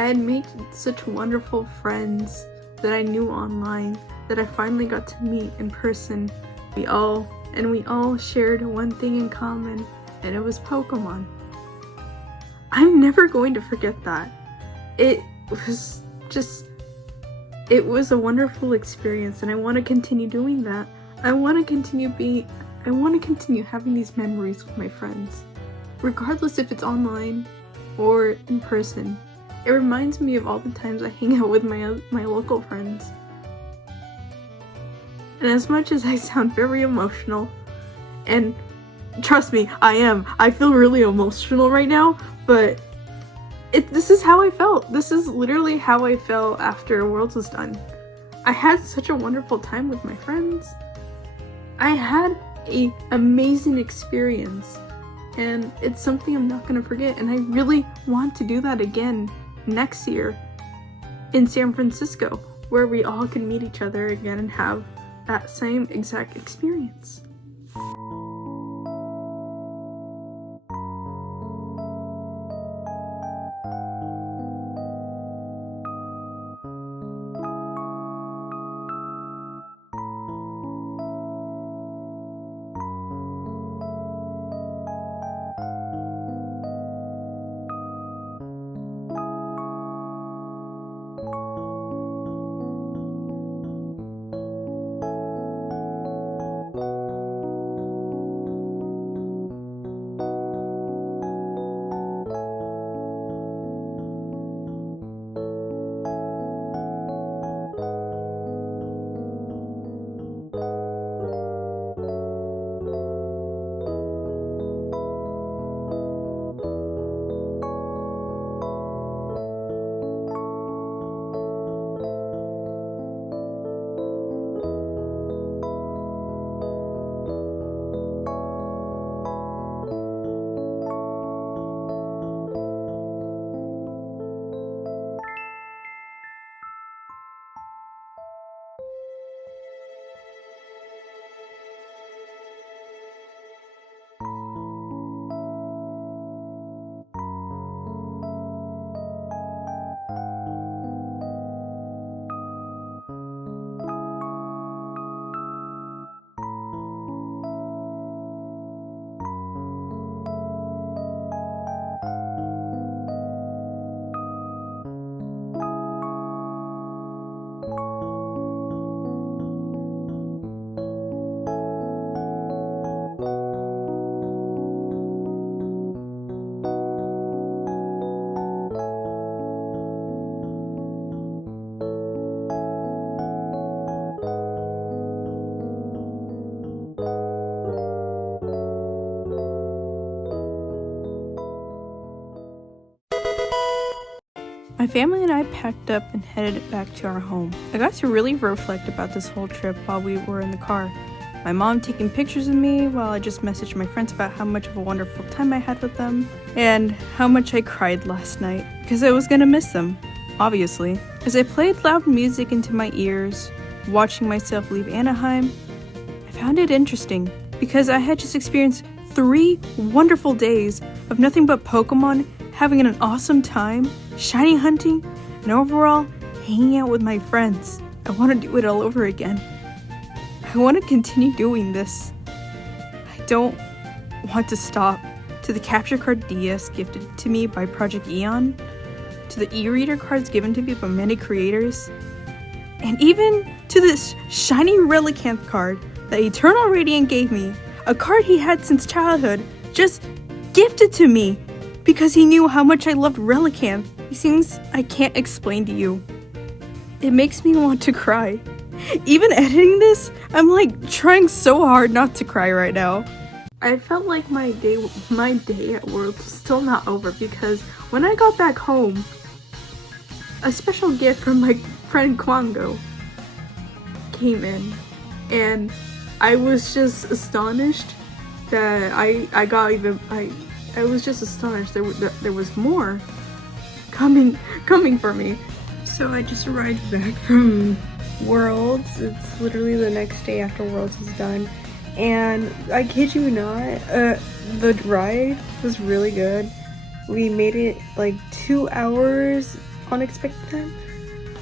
I had made such wonderful friends that I knew online that I finally got to meet in person. We all shared one thing in common, and it was Pokemon. I'm never going to forget that. It was a wonderful experience, and I want to continue doing that. I want to continue having these memories with my friends, regardless if it's online or in person. It reminds me of all the times I hang out with my local friends. And as much as I sound very emotional, and trust me, I feel really emotional right now, but this is how I felt. This is literally how I felt after Worlds was done. I had such a wonderful time with my friends. I had an amazing experience, and it's something I'm not gonna forget, and I really want to do that again next year in San Francisco, where we all can meet each other again and have that same exact experience. My family and I packed up and headed back to our home. I got to really reflect about this whole trip while we were in the car. My mom taking pictures of me while I just messaged my friends about how much of a wonderful time I had with them, and how much I cried last night because I was gonna miss them, obviously. As I played loud music into my ears, watching myself leave Anaheim, I found it interesting because I had just experienced 3 wonderful days of nothing but Pokemon, having an awesome time, shiny hunting, and overall hanging out with my friends. I want to do it all over again. I want to continue doing this. I don't want to stop. To the capture card DS gifted to me by Project Eon, to the e-reader cards given to me by many creators, and even to this shiny Relicanth card that Eternal Radiant gave me, a card he had since childhood, just gifted to me because he knew how much I loved Relicanth. These things I can't explain to you. It makes me want to cry. Even editing this, I'm like trying so hard not to cry right now. I felt like my day at Worlds was still not over because when I got back home, a special gift from my friend Kwango came in, and I was just astonished that I was just astonished there was more coming for me. So I just arrived back from Worlds. It's literally the next day after Worlds is done. And I kid you not, the ride was really good. We made it like 2 hours unexpected time.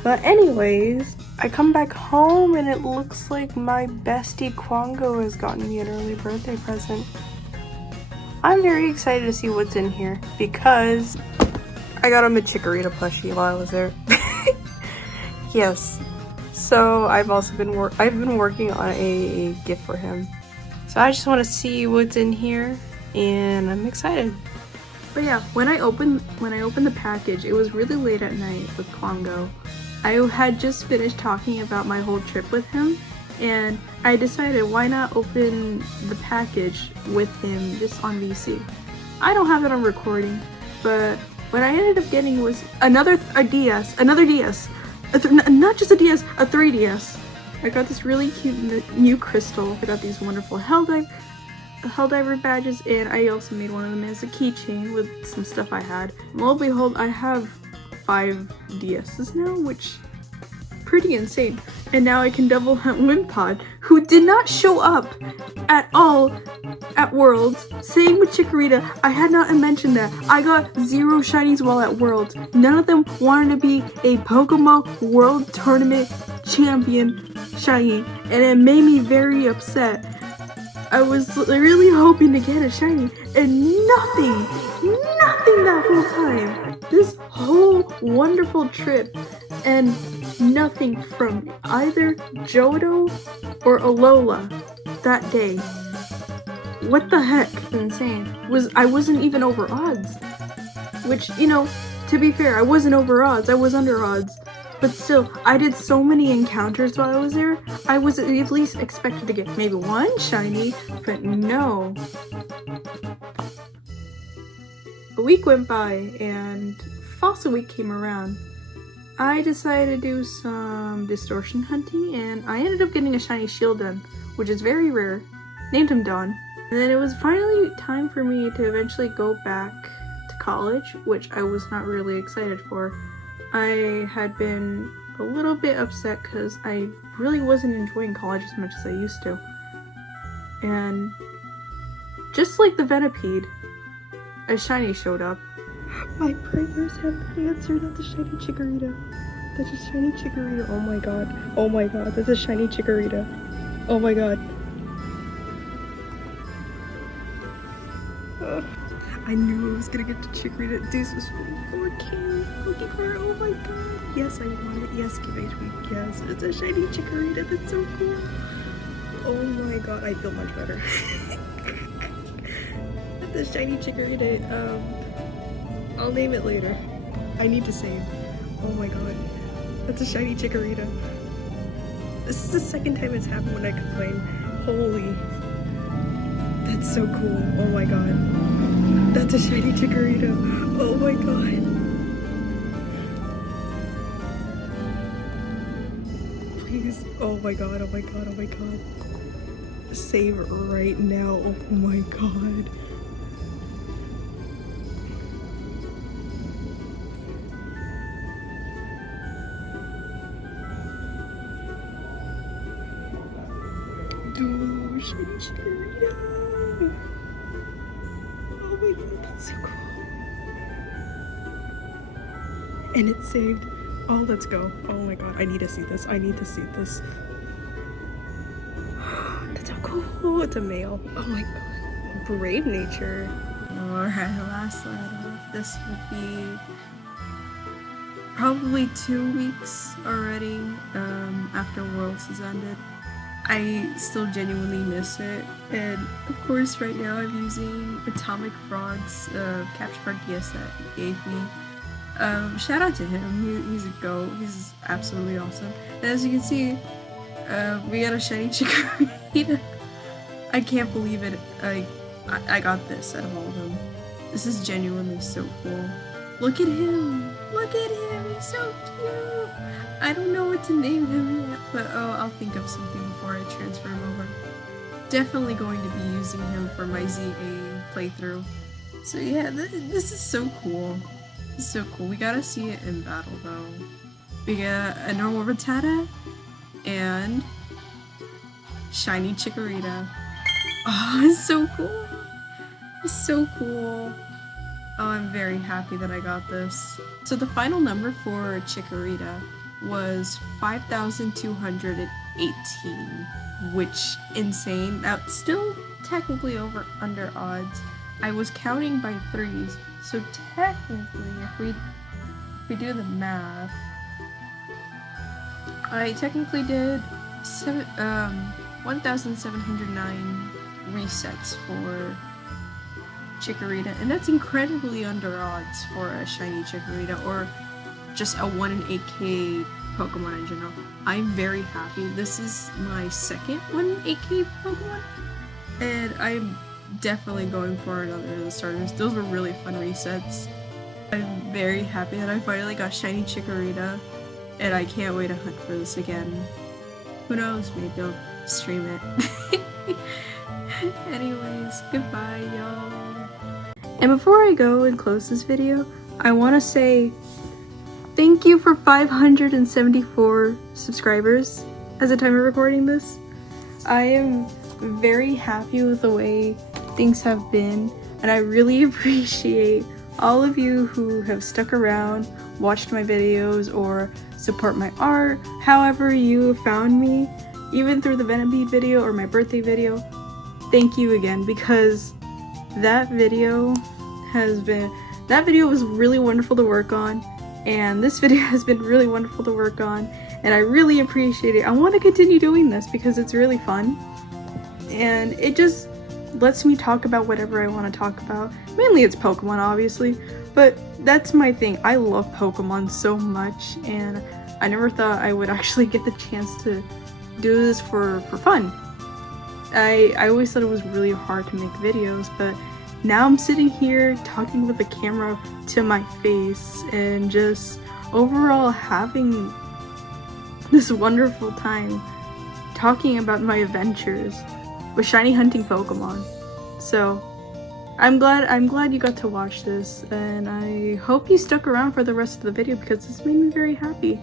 But anyways, I come back home and it looks like my bestie Kwango has gotten me an early birthday present. I'm very excited to see what's in here because I got him a Chikorita plushie while I was there. Yes. So I've been working on a gift for him. So I just want to see what's in here, and I'm excited. But yeah, when I opened the package, it was really late at night with Kwango. I had just finished talking about my whole trip with him, and I decided why not open the package with him just on VC. I don't have it on recording, but what I ended up getting was another DS, not just a DS, a 3DS. I got this really cute new crystal. I got these wonderful Helldiver badges, and I also made one of them as a keychain with some stuff I had. Lo and behold, I have 5 DSs now, which pretty insane. And now I can double hunt Wimpod, who did not show up at all at Worlds. Same with Chikorita. I had not mentioned that. I got 0 shinies while at Worlds. None of them wanted to be a Pokemon World Tournament champion shiny, and it made me very upset. I was really hoping to get a shiny, and nothing that whole time. This whole wonderful trip, and nothing from either Johto or Alola that day. What the heck? Insane. I wasn't even over odds. Which, you know, to be fair, I wasn't over odds, I was under odds. But still, I did so many encounters while I was there, I was at least expected to get maybe 1 shiny, but no. A week went by, and Fossil Week came around. I decided to do some distortion hunting, and I ended up getting a shiny Shieldon, which is very rare. Named him Dawn. And then it was finally time for me to eventually go back to college, which I was not really excited for. I had been a little bit upset because I really wasn't enjoying college as much as I used to. And just like the Venipede, a shiny showed up. My prayers have been answered. That's a shiny Chikorita. That's a shiny Chikorita. Oh my god. Oh my god. That's a shiny Chikorita. Oh my god. I knew I was gonna get the Chikorita. This was 4K. Pokemon. Oh my god. Yes, I want it. Yes, give it to me. Yes, it's a shiny Chikorita. That's so cool. Oh my god. I feel much better. The shiny Chikorita. I'll name it later. I need to save. Oh my god. That's a shiny Chikorita. This is the second time it's happened when I complain. Holy. That's so cool. Oh my god. That's a shiny Chikorita. Oh my god. Please. Oh my god. Oh my god. Oh my god. Save right now. Oh my god. Dude, shiny Chikorita. Oh my god, that's so cool. And it's saved. Oh, let's go. Oh my god, I need to see this. I need to see this. That's so cool. It's a male. Oh my god. Brave nature. Alright, last slide off. This will be probably 2 weeks already after Worlds has ended. I still genuinely miss it. And of course right now I'm using Atomic Frog's capture card DS that he gave me. Shout out to him, he's a GOAT, he's absolutely awesome. And as you can see, we got a shiny Chikorita. I can't believe it, I got this out of all of them. This is genuinely so cool. Look at him! Look at him! He's so cute! I don't know what to name him yet, but I'll think of something before I transfer him over. Definitely going to be using him for my ZA playthrough. So yeah, this is so cool. It's so cool. We gotta see it in battle though. We got a normal Rattata and shiny Chikorita. Oh, it's so cool. It's so cool. Oh, I'm very happy that I got this. So the final number for Chikorita was 5,218, which insane. That's still technically under odds. I was counting by threes, so technically if we do the math, I technically did 1,709 resets for Chikorita, and that's incredibly under odds for a shiny Chikorita or just a 1 in 8k Pokemon in general. I'm very happy. This is my second 1 in 8k Pokemon, and I'm definitely going for another of the starters. Those were really fun resets. I'm very happy that I finally got shiny Chikorita, and I can't wait to hunt for this again. Who knows, maybe I'll stream it. Anyways, goodbye y'all. And before I go and close this video, I want to say thank you for 574 subscribers as the time of recording this. I am very happy with the way things have been, and I really appreciate all of you who have stuck around, watched my videos, or support my art, however you found me, even through the Venipede video or my birthday video. Thank you again, because that video was really wonderful to work on, and this video has been really wonderful to work on, and I really appreciate it. I want to continue doing this because it's really fun, and it just lets me talk about whatever I want to talk about. Mainly it's Pokemon, obviously, but that's my thing. I love Pokemon so much, and I never thought I would actually get the chance to do this for fun. I always thought it was really hard to make videos, but now I'm sitting here talking with the camera to my face and just overall having this wonderful time talking about my adventures with shiny hunting Pokemon. So I'm glad you got to watch this, and I hope you stuck around for the rest of the video because this made me very happy,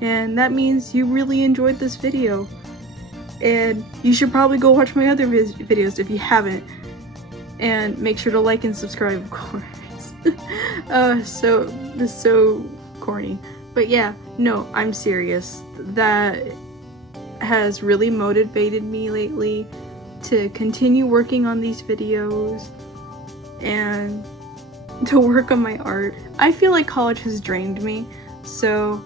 and that means you really enjoyed this video. And you should probably go watch my other videos if you haven't, and make sure to like and subscribe, of course. So this is so corny, but yeah, no, I'm serious. That has really motivated me lately to continue working on these videos and to work on my art. I feel like college has drained me, so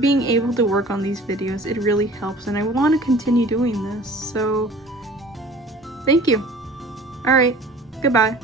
being able to work on these videos, it really helps, and I want to continue doing this, so thank you. Alright, goodbye.